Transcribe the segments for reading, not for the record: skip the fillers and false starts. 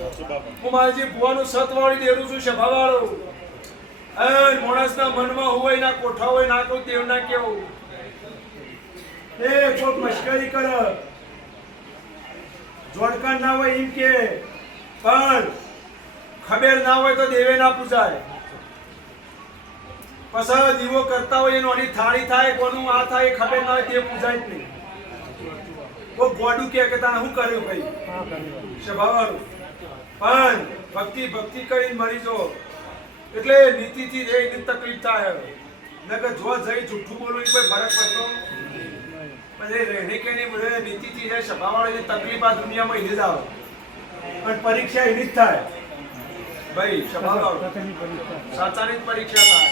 હું મારી ભુવાનું સતવાળી દેરું છું સભાવાળો માણસના મનમાં હોય ના કોઠા હોય ના કહું તેવ ના કેવું એ કોક મશ્કરી કર જોડકા ના હોય એમ કે પણ ખબર ના હોય તો દેવે ના પૂજાય પછી દીવો કરતા હોય એનો થાળી થાય કોનું આ થાય ખબર ના હોય તે પૂજાય જ નહીં કોઈ ગોડું કે તાને શું કર્યું ભાઈ સ્વભાવવાળું પણ ભક્તિ કરીને મરી જો એટલે નીતિથી રે એની તકલીફ થાય નકર જો જઈ જૂઠું બોલવું કોઈ ફરક પડતો પણ એ રહેને કે નહીં બોલે નીતિથી રે સ્વભાવવાળાની તકલીફ આ દુનિયામાં એને જ આવે પણ પરીક્ષા એની જ થાય ભાઈ સ્વભાવવાળો સાચાની જ પરીક્ષા થાય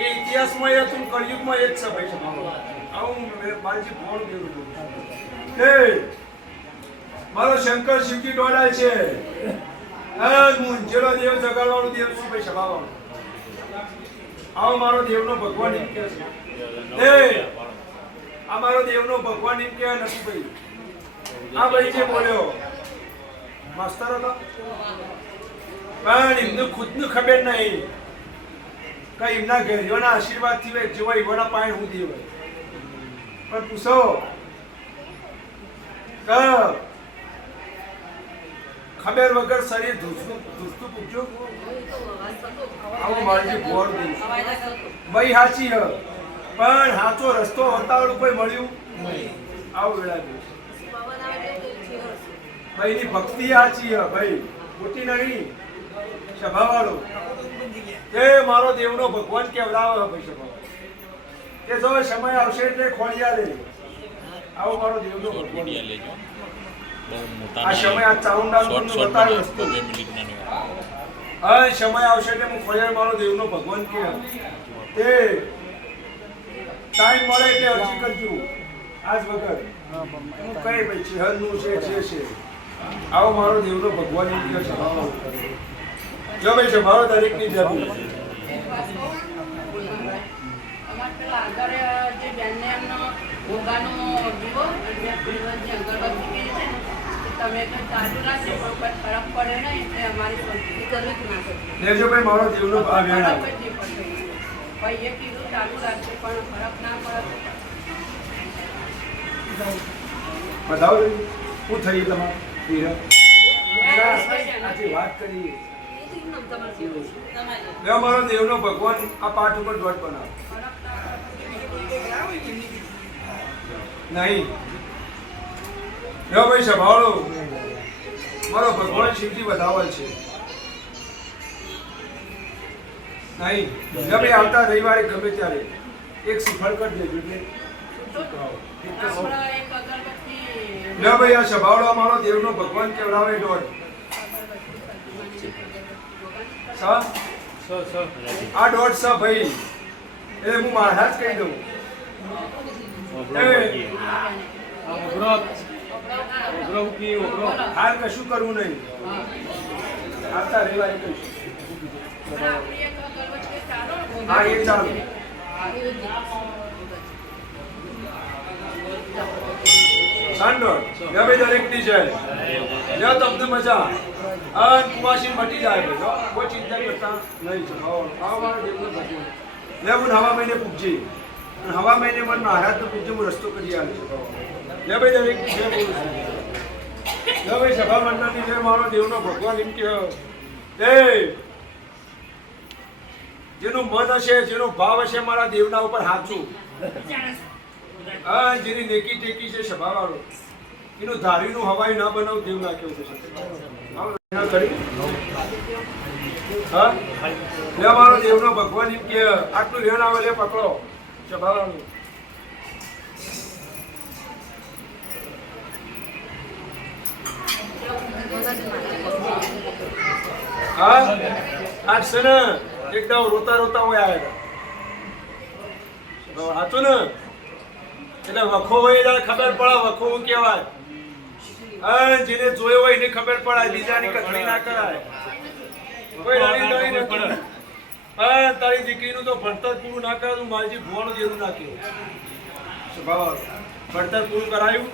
એ ઇતિહાસમાં એ હતું કળિયુગમાં એ જ છે ભાઈ સ્વભાવવાળો આવું મારી ભોળ ગયું મારો શંકર શિવજી ડોડાય છે મુંજેલો દેવ જગાડવાનો દેવ છું ભાઈ સભાવાનો આવો મારો દેવનો ભગવાન એમ કે છે આ મારો દેવનો ભગવાન એમ કે નથી ભાઈ આ ભાઈ જે બોલ્યો માસ્તર હતો પણ એમને ખુદને ખબર નહીં કઈ એમના ઘેરીઓના આશીર્વાદથી હોય જેવા એવાના પાય હું દેવ પણ પૂછો ખબર વગર શરીર ધૂસતું પૂછ્યું આવું મારી ભોળ ભાઈ હાચી હ પણ હાચો રસ્તો હતાવડું કોઈ મળ્યું આવું વેળા ભાઈ ની ભક્તિ હાચી હ ભાઈ મોટી નહીં સ્વભાવવાળો એ મારો દેવનો ભગવાન કેવડાવે ભાઈ સ્વભાવ કે જો સમય આવશે એટલે ખોળિયા લે આવો મારો દેવનો ભગવાન આ સમય આ ચાઉંડાનો બતાવ્યો રસ્તો હા સમય આવશે એટલે હું ખોળિયા મારો દેવનો ભગવાન કે તે ટાઈમ મળે એટલે અરજી કરજો આજ વગર હું કઈ ભાઈ ચહેરનું છે જે છે આવો મારો દેવનો ભગવાન એમ કે સ્વભાવ જો ભાઈ સ્વભાવ દરેકની જરૂર દેવજો ભાઈ મારો દેવનો આ વેણ આવે બતાવો શું થઈ તમારે વાત કરી મારો દેવનો ભગવાન આ પાઠ ઉપર દોડ બનાવે નહીં ભાઈ સંભાળો મારો ભગવાન શિવજી વધાવલ છે નહીં ભાઈ આવતા રવિવારે ગમે ત્યારે એક શ્રીફળ કરી દેજો એટલે ભાઈ આ સંભાળો મારો દેવનો ભગવાન કેવડાવે દોડ આ દોઢ સ ભાઈ એટલે હું મારા જ કહી દઉં હાલ કશું કરવું નહીં આવતા રવિવારે કહીશું હા એ ચાલો સાંડોળ ભાઈ દરેકની છે લ્યો તમને મજા અને કુવાસી મટી જાય ભાઈ કોઈ ચિંતા કરતા નહીં છે લે હું હવા મહિને પૂછજી અને હવા મહિને મને મહારાજને પૂછજે હું રસ્તો કરી આવ્યો લે ભાઈ દરેકની છે બોલું છું લે ભાઈ સભા મંડળની છે મારો દેવનો ભગવાન એમ કે એ જેનું મન હશે જેનો ભાવ હશે મારા દેવના ઉપર હાચું હા જેની નેકી ટેકી છે સભાવાળો એનું ધારીનું હવાઈ ના બનાવ દેવ ના કેવું છે હા લે મારો દેવનો ભગવાન એમ કે આટલું રેણ આવે લે પકડો સભાવાળો હા આજ છે ને એકદમ રોતા રોતા હોય આવ્યા સાચું ને એટલે વખો હોય ત્યારે ખબર પડે વખો હું કહેવાય જેને જોયો હોય એને ખબર પડે બીજાની કથળી ના કરાય કોઈ રડી રડી નથી તારી દીકરીનું તો ભણતર પૂરું ના કરાયું મારી ભુવાનું જેવું નાખ્યું ભણતર પૂરું કરાયું